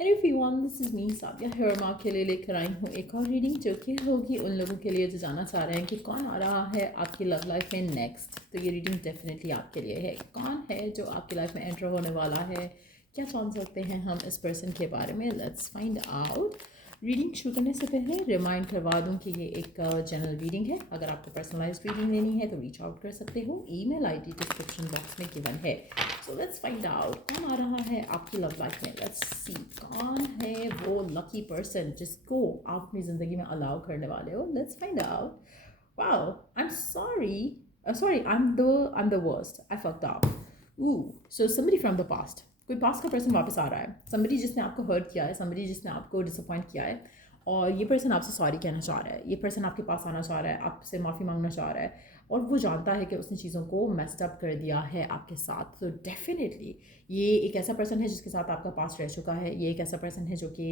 Hello everyone, this is me Sadia here mark के लिए लेकर आई हूँ एक और रीडिंग जो कि होगी उन लोगों के लिए जो जानना चाह रहे हैं कि कौन आ रहा है आपकी लव लाइफ में नेक्स्ट। तो ये रीडिंग डेफिनेटली आपके लिए है। कौन है जो आपकी लाइफ में एंटर होने वाला है, क्या जान सकते हैं हम इस पर्सन के बारे में, लेट्स फाइंड आउट। रीडिंग शुरू करने से पहले रिमाइंड करवा दूं कि ये एक जनरल रीडिंग है। अगर आपको पर्सनलाइज रीडिंग लेनी है तो रीच आउट कर सकते हो। ईमेल आईडी डिस्क्रिप्शन बॉक्स में गिवन है। सो लेट्स फाइंड आउट कौन आ रहा है आपकी लव लाइफ में। लेट्स सी कौन है वो लकी पर्सन जिसको आप अपनी ज़िंदगी में अलाउ करने वाले हो। Let's find out. Wow, I am sorry, sorry, I'm the worst. I fucked up. Ooh, so somebody from the past. कोई पास्ट का पर्सन वापस आ रहा है। समबडी जिसने आपको हर्ट किया है, समबडी जिसने आपको डिसअपॉइंट किया है, और ये पर्सन आपसे सॉरी कहना चाह रहा है। ये पर्सन आपके पास आना चाह रहा है, आपसे माफ़ी मांगना चाह रहा है, और वो जानता है कि उसने चीज़ों को मेस्ड अप कर दिया है आपके साथ। तो डेफिनेटली ये एक ऐसा पर्सन है जिसके साथ आपका पास्ट रह चुका है। ये एक ऐसा पर्सन है जो कि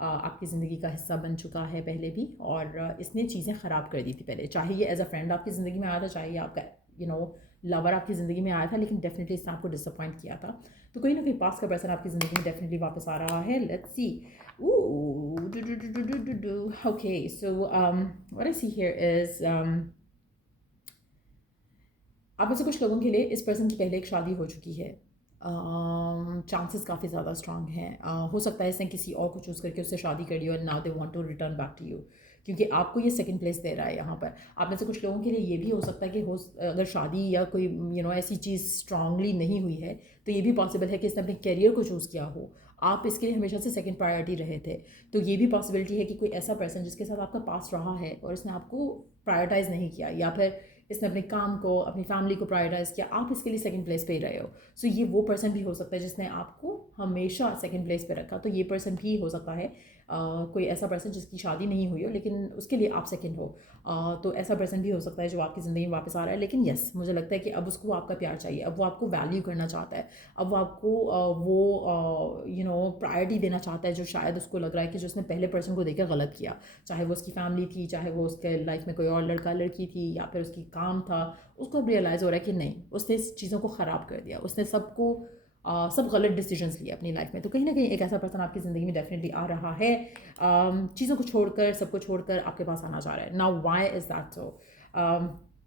आपकी ज़िंदगी का हिस्सा बन चुका है पहले भी, और इसने चीज़ें ख़राब कर दी थी पहले। चाहे ये एज अ फ्रेंड आपकी ज़िंदगी में आया था, चाहे ये आपका लवर आपकी ज़िंदगी में आया था, लेकिन डेफिनेटली इसने आपको डिसअपॉइंट किया था। तो कोई ना कोई पास का पर्सन आपकी ज़िंदगी में डेफिनेटली वापस आ रहा है। Let's see. Okay, so what I see here is आप में से कुछ लोगों के लिए इस पर्सन की पहले एक शादी हो चुकी है। चांसेस काफ़ी ज़्यादा स्ट्रांग हैं। हो सकता है इसने किसी और को चूज़ करके उससे शादी कर ली और now they want to return back to you, क्योंकि आपको ये सेकंड प्लेस दे रहा है यहाँ पर। आप में से कुछ लोगों के लिए ये भी हो सकता है कि अगर शादी या कोई ऐसी चीज़ स्ट्रांगली नहीं हुई है तो ये भी पॉसिबल है कि इसने अपने करियर को चूज़ किया हो। आप इसके लिए हमेशा से सेकंड प्रायोरिटी रहे थे। तो ये भी पॉसिबिलिटी है कि कोई ऐसा पर्सन जिसके साथ आपका पास्ट रहा है और इसने आपको प्रायोरिटाइज़ नहीं किया, या फिर इसने अपने काम को, अपनी फैमिली को प्रायोरिटाइज़ किया, आप इसके लिए सेकंड प्लेस पे ही रहे हो। सो ये वो पर्सन भी हो सकता है जिसने आपको हमेशा सेकंड प्लेस पे रखा। तो ये पर्सन भी हो सकता है कोई ऐसा पर्सन जिसकी शादी नहीं हुई हो लेकिन उसके लिए आप सेकंड हो। तो ऐसा पर्सन भी हो सकता है जो आपकी ज़िंदगी में वापस आ रहा है। लेकिन यस, मुझे लगता है कि अब उसको आपका प्यार चाहिए, अब वो आपको वैल्यू करना चाहता है, अब वो आपको प्रायोरिटी देना चाहता है, जो शायद उसको लग रहा है कि जो उसने पहले पर्सन को देकर गलत किया। चाहे वो उसकी फैमिली थी, चाहे वो उसके लाइफ में कोई और लड़का लड़की थी, या फिर उसकी काम था। उसको अब रियलाइज़ हो रहा है कि नहीं, उसने इस चीज़ों को ख़राब कर दिया, उसने सब गलत डिसीजंस लिए अपनी लाइफ में। तो कहीं ना कहीं एक ऐसा पर्सन आपकी ज़िंदगी में डेफिनेटली आ रहा है, चीज़ों को छोड़कर, सबको छोड़कर आपके पास आना चाह रहा है। Now why is that so?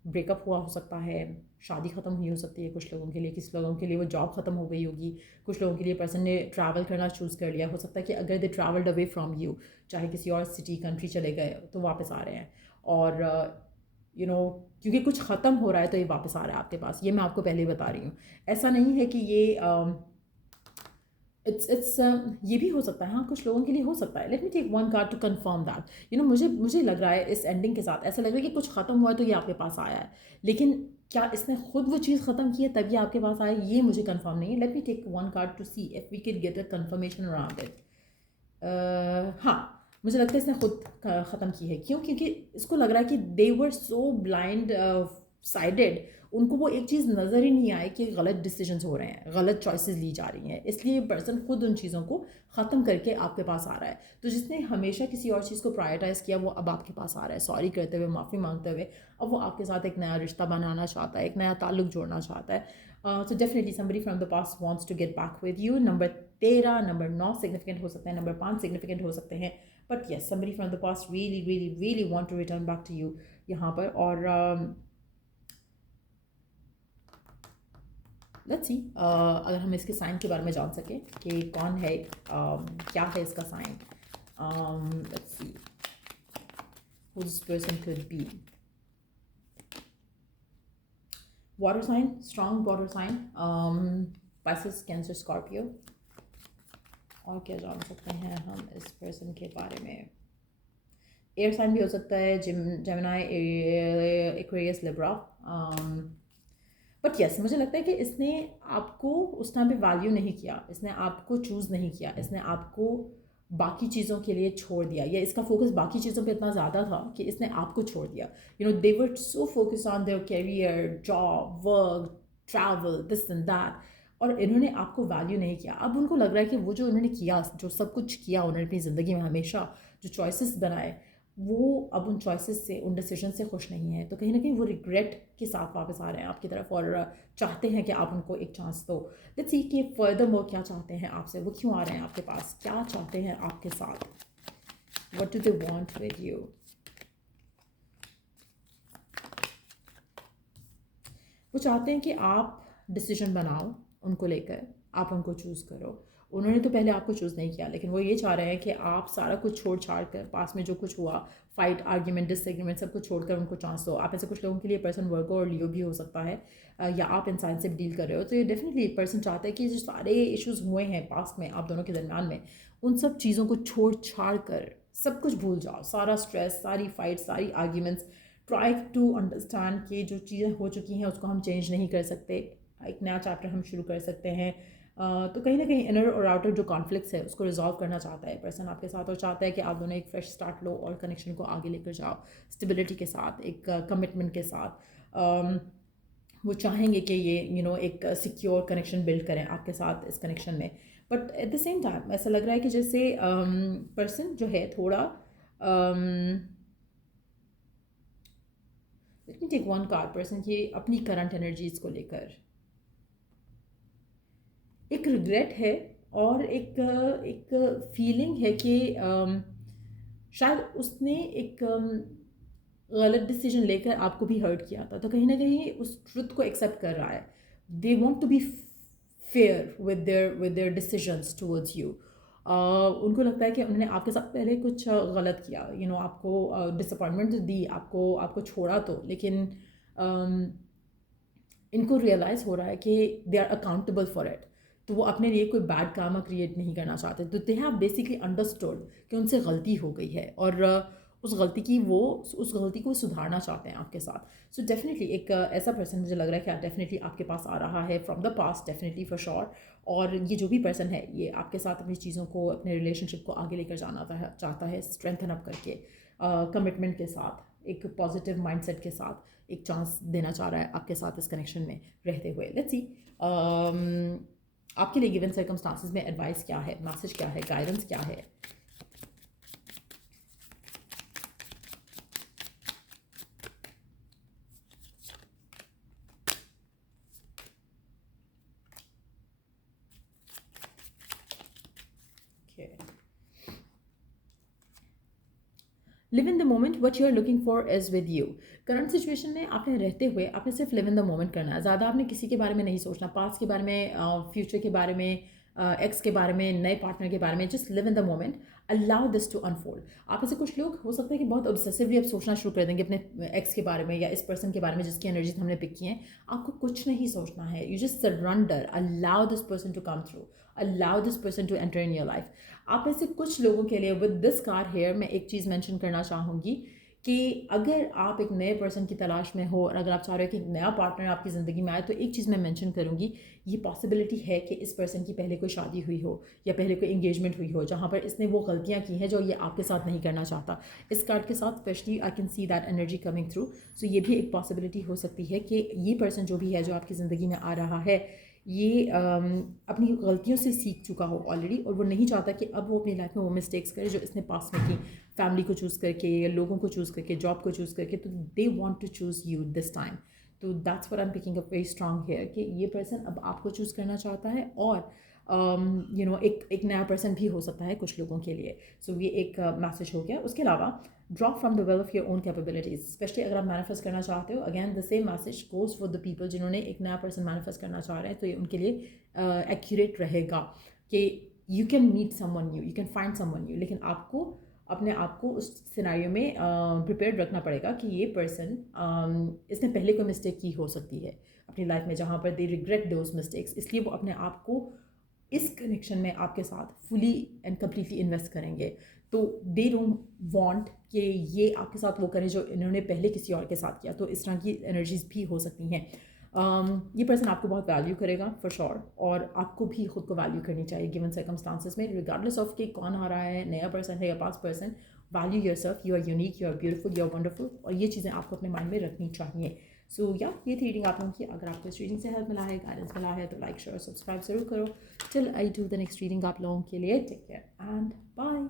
Breakup हुआ हो सकता है, शादी ख़त्म हुई हो सकती है कुछ लोगों के लिए, किसी लोगों के लिए वो जॉब ख़त्म हो गई होगी, कुछ लोगों के लिए पर्सन ने ट्रैवल करना चूज़ कर लिया। हो सकता है कि अगर दे ट्रैवल्ड अवे फ्रॉम यू, चाहे किसी और सिटी कंट्री चले गए, तो वापस आ रहे हैं। और क्योंकि कुछ ख़त्म हो रहा है तो ये वापस आ रहा है आपके पास। ये मैं आपको पहले ही बता रही हूँ। ऐसा नहीं है कि ये इट्स ये भी हो सकता है। हाँ, कुछ लोगों के लिए हो सकता है। Let me take one card to confirm that. मुझे लग रहा है इस एंडिंग के साथ ऐसा लग रहा है कि कुछ ख़त्म हुआ है तो ये आपके पास आया है, लेकिन क्या इसने खुद वो चीज़ ख़त्म की है तब ये आपके पास आया, ये मुझे कंफर्म नहीं है। Let me take one card to see if we can get a confirmation around it. हाँ, मुझे लगता है इसने खुद ख़त्म की है। क्यों? क्योंकि इसको लग रहा है कि दे वर सो ब्लाइंड साइडेड, उनको वो एक चीज़ नज़र ही नहीं आए कि गलत डिसीजंस हो रहे हैं, गलत चॉइसेस ली जा रही हैं। इसलिए ये पर्सन खुद उन चीज़ों को ख़त्म करके आपके पास आ रहा है। तो जिसने हमेशा किसी और चीज़ को प्रायोरिटाइज़ किया, वो अब आपके पास आ रहा है सॉरी करते हुए, माफ़ी मांगते हुए। अब वो आपके साथ एक नया रिश्ता बनाना चाहता है, एक नया ताल्लुक जोड़ना चाहता है। तो definitely somebody from the past wants to get back with you. Number 13, number 9 significant हो सकते हैं, नंबर 5 सिग्निफिकेंट हो सकते हैं। But yes, somebody from the past really really really want to return back to you यहाँ पर। और let's see, अगर हम इसके साइन के बारे में जान सकें कि कौन है, क्या है इसका sign. Let's see who this person could be. Water sign, strong water sign, Pisces, Cancer, Scorpio. और क्या जान सकते हैं हम इस पर्सन के बारे में? एयर साइन भी हो सकता है, Gemini, Aquarius, Libra. But yes, मुझे लगता है कि इसने आपको उस टाइम पे वैल्यू नहीं किया, इसने आपको चूज़ नहीं किया, इसने आपको बाकी चीज़ों के लिए छोड़ दिया, या इसका फोकस बाकी चीज़ों पे इतना ज़्यादा था कि इसने आपको छोड़ दिया। They were so focus on their career, job, work, travel, this and that, और इन्होंने आपको वैल्यू नहीं किया। अब उनको लग रहा है कि वो जो उन्होंने किया, जो सब कुछ किया उन्होंने अपनी ज़िंदगी में, हमेशा जो चॉइसेस बनाए, वो अब उन चॉइसेस से, उन डिसीजन से खुश नहीं है, तो कहीं ना कहीं वो रिग्रेट के साथ वापस आ रहे हैं आपकी तरफ और चाहते हैं कि आप उनको एक चांस दो। लेट्स सी कि फर्दर मोर क्या चाहते हैं आपसे, वो क्यों आ रहे हैं आपके पास, क्या चाहते हैं आपके साथ, what do they want with you. वो चाहते हैं कि आप डिसीजन बनाओ उनको लेकर, आप उनको चूज़ करो। उन्होंने तो पहले आपको चूज़ नहीं किया, लेकिन वो ये चाह रहे हैं कि आप सारा कुछ छोड़ छाड़ कर, पास में जो कुछ हुआ, फाइट, आर्ग्यूमेंट, डिसएग्रीमेंट, सब कुछ छोड़कर उनको चांस दो। आप ऐसे कुछ लोगों के लिए पर्सन वर्गो और लियो भी हो सकता है, या आप इंसान से भी डील कर रहे हो, तो ये डेफिनेटली एक पर्सन चाहता है कि जो सारे इश्यूज हुए हैं पास्ट में आप दोनों के दरमियान में, उन सब चीज़ों को छोड़ छाड़ कर सब कुछ भूल जाओ, सारा स्ट्रेस, सारी फाइट, सारी आर्ग्यूमेंट्स। ट्राई टू अंडरस्टैंड कि जो चीज़ें हो चुकी हैं उसको हम चेंज नहीं कर सकते, एक नया चैप्टर हम शुरू कर सकते हैं। तो कहीं ना कहीं इनर और आउटर जो कॉन्फ्लिक्ट्स है उसको रिजॉल्व करना चाहता है पर्सन आपके साथ, और चाहता है कि आप दोनों एक फ्रेश स्टार्ट लो और कनेक्शन को आगे लेकर जाओ स्टेबिलिटी के साथ, एक कमिटमेंट के साथ। वो चाहेंगे कि ये एक सिक्योर कनेक्शन बिल्ड करें आपके साथ इस कनेक्शन में। But at the same time ऐसा लग रहा है कि जैसे पर्सन जो है थोड़ा let me take one card, person की अपनी करंट एनर्जीज को लेकर एक रिग्रेट है और एक एक फीलिंग है कि शायद उसने एक गलत डिसीजन लेकर आपको भी हर्ट किया था, तो कहीं ना कहीं उस ट्रुथ को एक्सेप्ट कर रहा है। They want to be fair with their decisions towards you. उनको लगता है कि उन्होंने आपके साथ पहले कुछ गलत किया, आपको डिसअपॉइंटमेंट दी, आपको आपको छोड़ा तो, लेकिन इनको रियलाइज़ हो रहा है कि they are accountable for it, तो वो अपने लिए कोई बैड कामा क्रिएट नहीं करना चाहते। तो दे हैव बेसिकली अंडरस्टूड कि उनसे गलती हो गई है और उस गलती को सुधारना चाहते हैं आपके साथ। सो डेफिनेटली एक ऐसा पर्सन मुझे लग रहा है कि डेफिनेटली आपके पास आ रहा है from the past, definitely for sure. और ये जो भी पर्सन है ये आपके साथ अपनी चीज़ों को, अपने रिलेशनशिप को आगे लेकर जाना चाहता है, स्ट्रेंथन अप करके, कमिटमेंट के साथ, एक पॉजिटिव माइंडसेट के साथ एक चांस देना चाह रहा है आपके साथ इस कनेक्शन में रहते हुए। लेट्स सी आपके लिए गिवन सर्कमस्टांसेस में एडवाइस क्या है, मैसेज क्या है, गाइडेंस क्या है। Live in the moment, what you are looking for is with you. Current situation में आपने रहते हुए आपने सिर्फ लिव इन द मोमेंट करना है, ज़्यादा आपने किसी के बारे में नहीं सोचना, पास्ट के बारे में, फ्यूचर के बारे में, एक्स के बारे में, नए पार्टनर के बारे में। Just live in the moment, allow this to unfold. आप ऐसे कुछ लोग हो सकता है कि बहुत ऑब्सेसिवली अब सोचना शुरू कर देंगे अपने एक्स के बारे में या इस पर्सन के बारे में जिसकी एनर्जी हमने पिक की है। आपको कुछ नहीं सोचना है, you just surrender, allow this person to come through, allow this person to enter in your life. आप में से कुछ लोगों के लिए विद दिस कार्ड हेयर मैं एक चीज़ मेंशन करना चाहूँगी कि अगर आप एक नए पर्सन की तलाश में हो और अगर आप चाह रहे हो कि एक नया पार्टनर आपकी ज़िंदगी में आए, तो एक चीज़ मैं मेंशन करूँगी, ये पॉसिबिलिटी है कि इस पर्सन की पहले कोई शादी हुई हो या पहले कोई एंगेजमेंट हुई हो जहाँ पर इसने वो गलतियाँ की हैं जो ये आपके साथ नहीं करना चाहता। इस कार्ड के साथ specially I can see that energy coming through. So ये भी एक पॉसिबिलिटी हो सकती है कि ये पर्सन जो भी है जो आपकी ज़िंदगी में आ रहा है, ये अपनी गलतियों से सीख चुका हो ऑलरेडी और वो नहीं चाहता कि अब वो अपनी लाइफ में वो मिस्टेक्स करे जो इसने पास में की, फैमिली को चूज़ करके या लोगों को चूज़ करके, जॉब को चूज़ करके। तो they want to choose you this time. तो that's what I am picking up very strong here कि ये पर्सन अब आपको चूज़ करना चाहता है और एक नया पर्सन भी हो सकता है कुछ लोगों के लिए। सो ये एक मैसेज हो गया। उसके अलावा draw from the well of your own capabilities, specially अगर आप मैनिफेस्ट करना चाहते हो। Again the same message goes for the people जिन्होंने एक नया पर्सन मैनिफेस्ट करना चाह रहे हैं, तो ये उनके लिए एक्यूरेट रहेगा कि you can meet someone new, you can find someone new, लेकिन आपको अपने आप को उस सिनारियो में प्रिपेयर्ड रखना पड़ेगा कि ये पर्सन इसने पहले कोई मिस्टेक की हो सकती है अपनी लाइफ में जहाँ पर दे रिग्रेट दोज मिस्टेक्स, इसलिए वो अपने आप को इस कनेक्शन में आपके साथ फुली एंड कम्प्लीटली इन्वेस्ट करेंगे। तो दे डोंट वांट कि ये आपके साथ वो करें जो इन्होंने पहले किसी और के साथ किया। तो इस तरह की एनर्जीज भी हो सकती हैं। ये पर्सन आपको बहुत वैल्यू करेगा फॉर श्योर, और आपको भी खुद को वैल्यू करनी चाहिए गिवन सर्कमस्टांसेस में, रिगार्डलेस ऑफ कि कौन आ रहा है, नया पर्सन है या past person. Value yourself, you are unique, you are beautiful, you are wonderful, और ये चीज़ें आपको अपने माइंड में रखनी चाहिए। सो या ये थी रीडिंग आप लोगों की। अगर आपको इस रीडिंग से हेल्प मिला है, गाइडेंस मिला है, तो लाइक शेयर सब्सक्राइब जरूर करो। Till I do the next reading आप लोगों के लिए, टेक केयर एंड बाय।